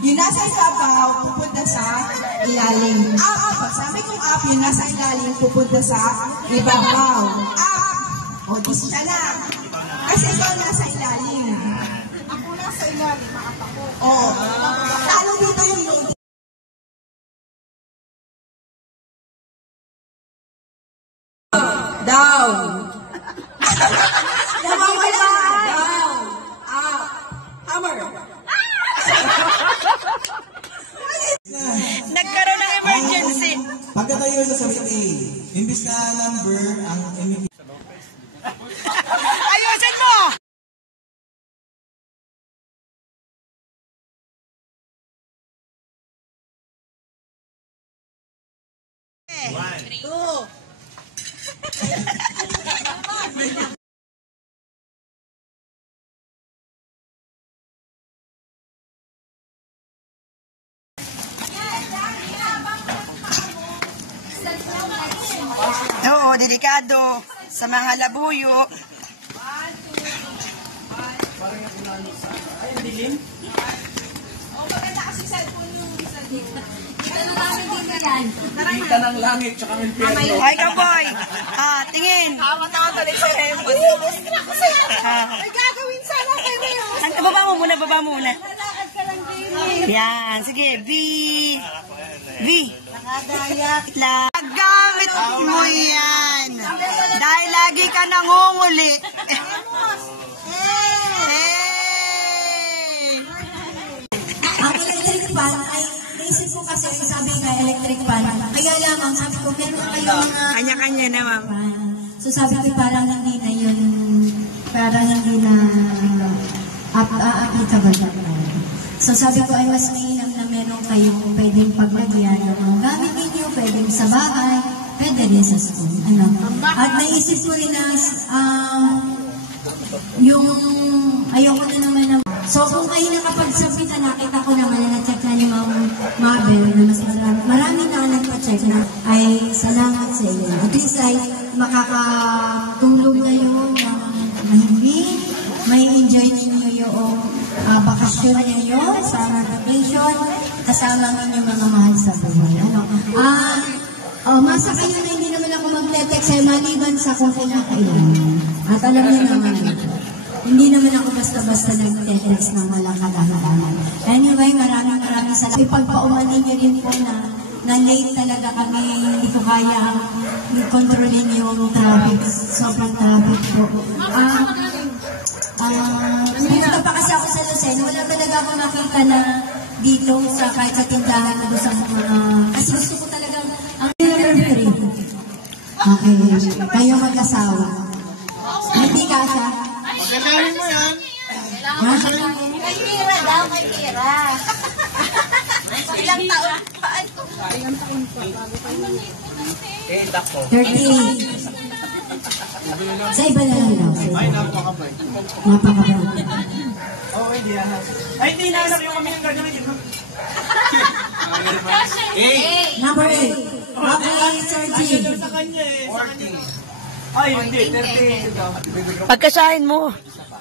Yung nasa ibabaw, pupunta sa ilalim. Up. Pag sabi kong up, yung nasa ilalim, pupunta sa ibabaw. Up. O, di siya na. Kasi ikaw nasa ilalim. Ako nasa ilalim, makapako. O, talo dito yung loading. Down. Nawawala. Down. Up. Hammer. Nagkaroon ng emergency. Pagkatayo sa sabit A, imbis na number, ang Ayusin mo! One, two. Oo, delikado sa mga labuyo. Ay, dilim? Oh, maganda kasi cellphone yung isa dito. Kita na namin din yan. kita ng langit tsaka ng impyerno. Ay, kaboy. Tingin. Matawa tuloy sa cellphone. May gagawin sana kayo yun. Baba mo muna, baba muna. Nalakad ka lang din. Yan, sige. V. Nakadayak. Gamit mo yan. Dahil lagi ka nangunguli. Ang electric fan ay, naisip ko kasi sabi nga electric fan, kaya lamang sabi ko, meron kayo mga... Kanya-kanya na, ma'am. So sabi ko parang hindi na yun, parang hindi na applicable na. So sabi ko ay mas mainam na meron kayong pwedeng paglagyan ng mga gamit ninyo, pwedeng sa bahay, pwede rin sa school. Ano? At naisip ko rin na yung ayoko na naman na. So kung kayo nakapag-submit na nakita ko naman na na-check na ni Ma'am Mabel na mas marami na nagpa-check na ay salamat sa iyo. At least ay makakatulog na yung mahimik, may enjoy ninyo yung bakasyon ninyo sa vacation kasama ninyo mga mahal sa buhay. Masa kayo na hindi naman ako mag-text ay maliban sa kung kinakailangan. At alam niyo naman hindi naman ako basta-basta nag-text ng walang kadaharan. Anyway, maraming salamat. Ipagpaumanin niyo rin po na late talaga kami, hindi ko kaya kontrolin yung traffic. Sobrang traffic po. Dito pa kasi ako sa Lucena, wala talaga ako nakita na dito sa kahit sa tindahan o sa mga... Kasi gusto ko talagang ang referee. Okay, kayo mag-asawa. Hindi ka siya? Pagkakain mo yan. Kay Mira daw, kay Mira. Ilang taon pa? Ilang taon pa? 30. Sa iba na lang daw. Ay, napakabay. Napakabay. Oo, hindi yan. Ay, hindi nahanap yung kami yung gagawin. Number 8. Okay, Sir G. Sa kanya eh. 40. Ay, hindi. 30. Pagkasahin mo.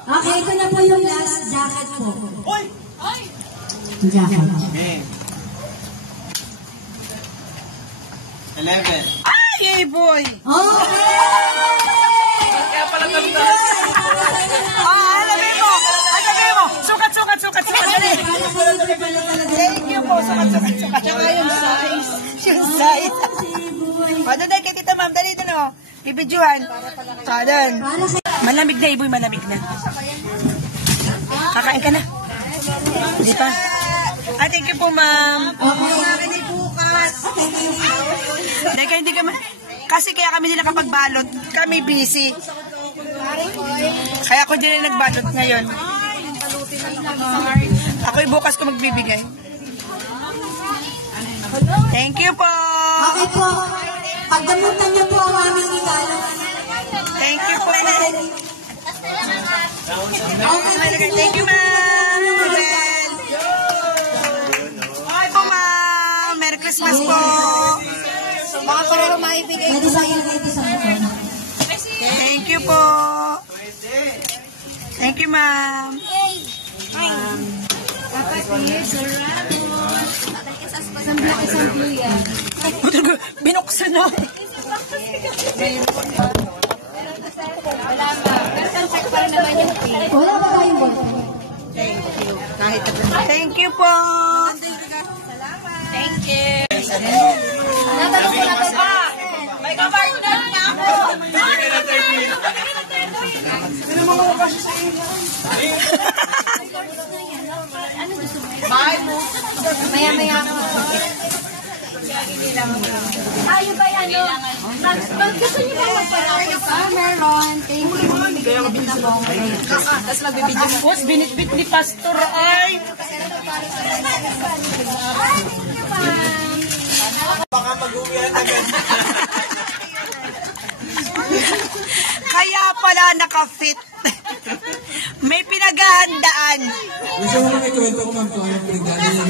Okay, ito na po yung last jacket po. Uy! Jacket. 11. Ay, boy. Okay! Kaya pala ganda. Alamin mo. Alamin mo. Sukat. Thank you po. Sukat. Tsaka yung size. Yung size. Daday kay Tita Ma'am. Dali doon o. Bibidyohan. Doon. Malamig na, Iboy. Malamig na. Kakain ka na. Hindi pa. Thank you po, Ma'am. Okay. Bukas. Hindi ka kasi kaya kami nila kapagbalot. Kami busy. Kaya ako din nagbalot ngayon. Ako'y bukas ko magbibigay. Thank you po. Okay po. Pagdamutan niyo po ang aming regalo. Thank you po. Okay. Thank you, ma'am. Hi po, ma'am. Merry Christmas po. Baka ko rin maibigay. Pwede sa iyo, pwede sa iyo. Thank you po. Thank you, ma'am. Isang blue yan. Binuksan na. Wala pa. Pero check pa rin naman yung pin. Wala ba tayong boyfriend? Thank you po. Thank you. Natanong ko na to ba? May kapartner niya ako. Sino mga kasi sa inyo? Ano gusto mo? Maya-maya ako. Tayo ba yan, no? Gusto niyo ba magparami pa? Meron. Thank you. Tapos magbibidyo ng post, binitbit ni Pastor ay. Baka mag-uwian agad. Kaya pala naka-fit. May pinaghahandaan. Gusto mo naman ikwento ko, ma'am, kung anong pinagdali yan.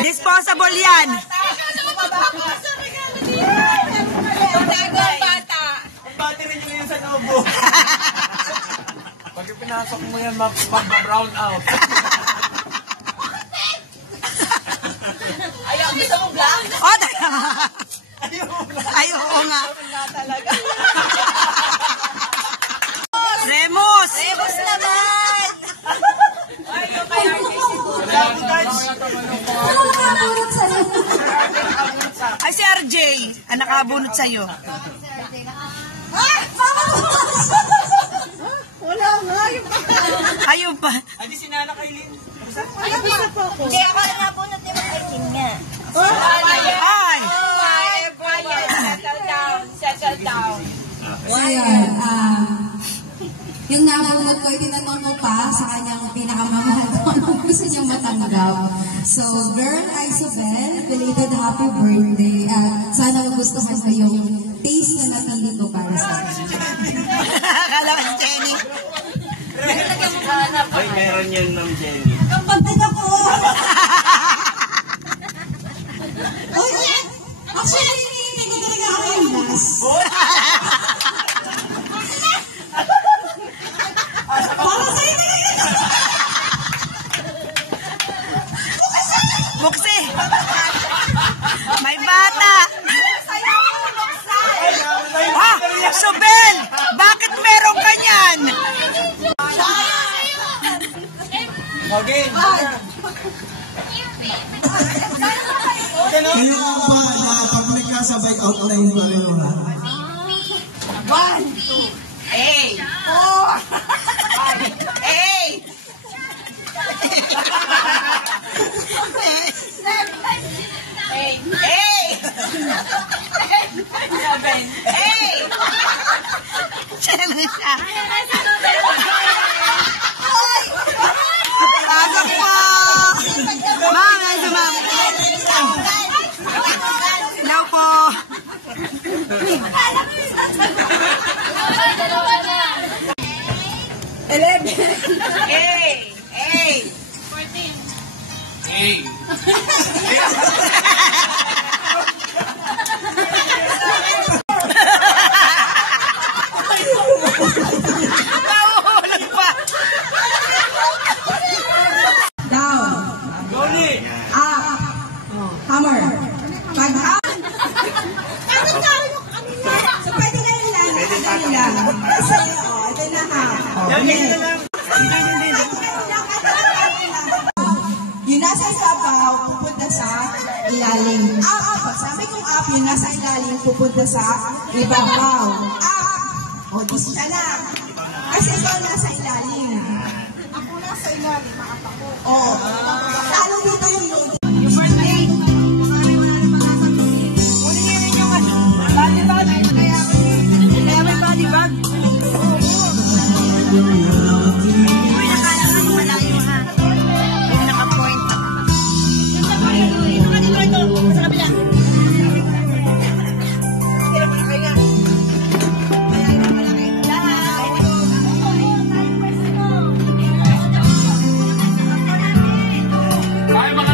Disposable yan. Battery nyo yun sa nobo. Pag pinasok mo yan, mag-brown out. Ayaw, gusto mo black? Oh, ay, oo nga. Remus! Rebos naman! Ay, si RJ. Ang nakabunot sa'yo. Ayun pa. Ay, di sinala kay Lynn. Kaya ako na po natin mag-itin nga. Ay! Settle down. So yun, yung nabunod ko, itinanong ko pa sa kanyang pinakamamahal ko anong gusto niyang matanggap. So, girl Isobel, belated happy birthday. At sana magustuhan mo yung taste na napili ko para sa akin. Akala ko si Jenny. Ay, meron yan, Ma'am Jenny. Pagtin ako! Oh, yeah. Actually, hindi ko talaga ako yung last. Para sa'yo talaga. Buksi! May bata! Ah! Sobel! Bakit meron ka niyan? Okay. Kayo nga ba na pag may kasabay out na yung pareho ha? 1, 2, 8, 4, 8, 7, 8. Siya. Pasok po! Ma'am, medyo ma'am. Hello po. Nahuhulan pa. Down. Loli! Up. Hammer. Pag up. So, pwede na yun lang. Pwede lang. Kasi, ito na ha. Yan, ganyan na lang. Yung nasa sabaw, pupunta sa ilalim. Pag sabi kong up, yung nasa ilalim, pupunta sa ibabaw. Up! O, di siya na. Kasi ikaw nasa ilalim. Ako nasa ilalim, makapako. Oo. Lalo dito yung load. Yung birthday. Kunin yung body bag. Kaya may body bag. Uy, nakala ka mo malayo ha. Yung naka-point ako. Ito, sa kabila. Ay, mga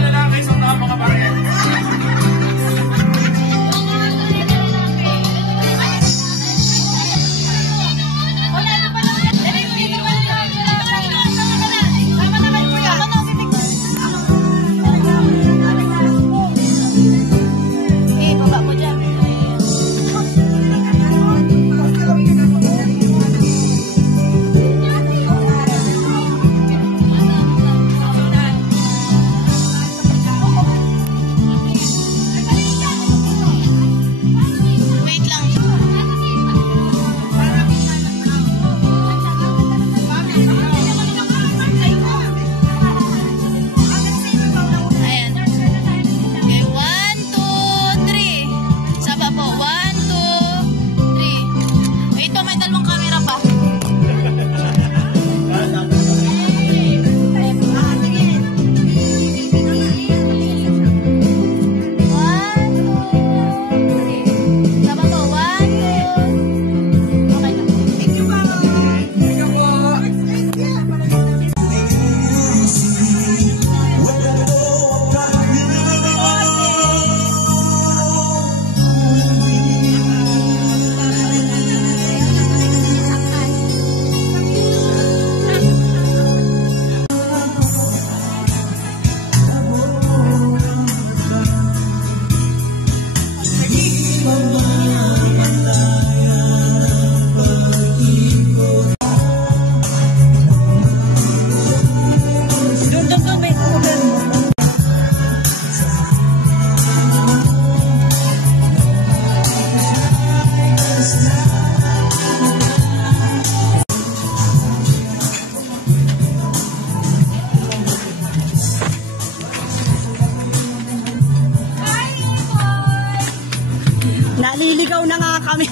Naliligaw na nga kami.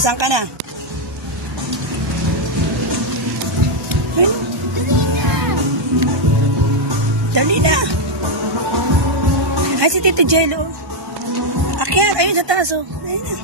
Saan ka na? Dali na. Ay, si Tito Jello. Akyat, ayun sa taas, oh. Ayun na.